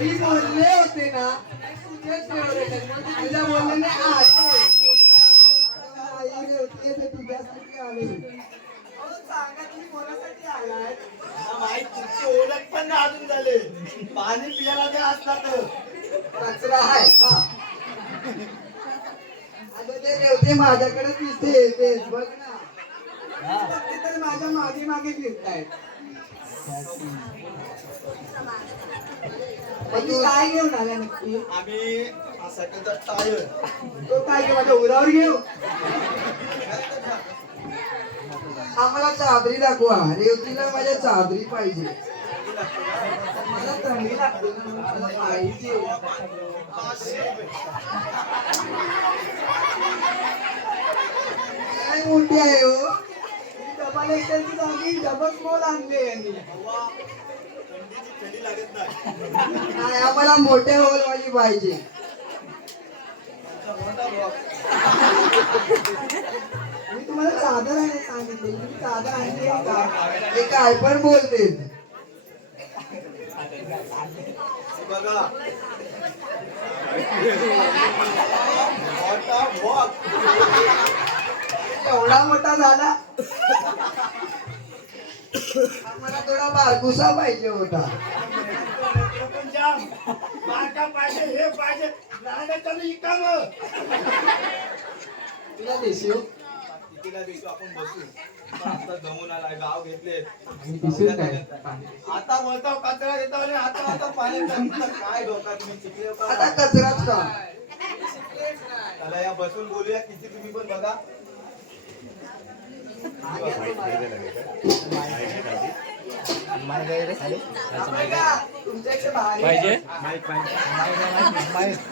मी बोलले होते ना तुझ्याच फेवरेट तुझ्या बोलल्याने आले आई होती ते तुझ्यासाठी आले सांगा तुम्ही कोणासाठी आलाय माहित तुमची ओळख पण नाही अजून झाले पाणी पियाला ते असतात कचरा आहे हा अगं ते रेवते माझ्याकडे दिसते तेच बघ ना ते तर माझ्या मागे मागे फिरतायत तू काय घेऊन आला नक्की आम्ही सायकलचा टायर तो काय घे माझ्या उरावर घेऊ आम्हाला चादरी दाखवा रेवतीला माझ्या चादरी पाहिजे मला थंडी लागते ना मला पाहिजे काय मोठी आहे हो डबल एक्सलची जागी डबल स्मॉल आणले यांनी थंडी लागत नाही नाही आम्हाला मोठ्या होलवाली पाहिजे मी तुम्हाला चादर आहे सांगितले तुम्ही चादर आणली आहे का ते काय पण बोलते बघा मोठा बॉक्स एवढा मोठा झाला आम्हाला थोडा बारकुसा पाहिजे होता पण जाम बारका पाहिजे हे पाहिजे लहान चालू इकाम तुला देशील तिला देतो आपण बसू आता जमून आलाय गाव घेतले दिसेल काय आता बोलतो कचरा देतो आणि आता आता पाणी टाकतो. काय डोका तुम्ही शिकले आता का कचराच का त्याला या बसून बोलूया किती तुम्ही पण बघा तुमच्याकडे भारी आहे. पाहिजे